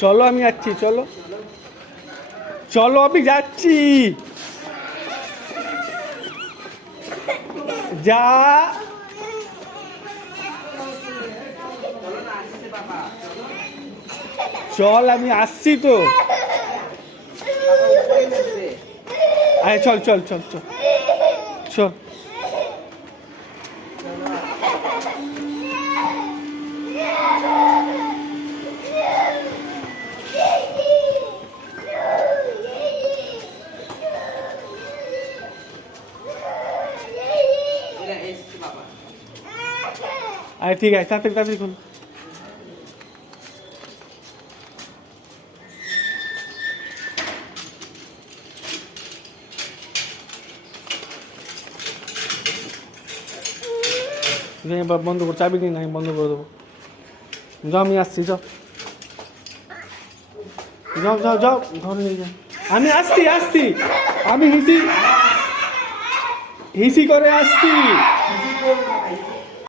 চলো আমি যাচ্ছি, চলো চলো আমি যাচ্ছি। যা চল আমি আসছি তো। আরে চল চল চল চল চল। আরে ঠিক আছে, তাড়াতাড়ি তাড়াতাড়ি খুল। বন্ধ কর, চাবি দিন, আমি বন্ধ করে দেবো। যাও আমি আসছি, যাও যাও যাও যাও, ঘরে নিয়ে যাও। আমি আসছি আসছি, আমি হিসি হিসি করে আসছি।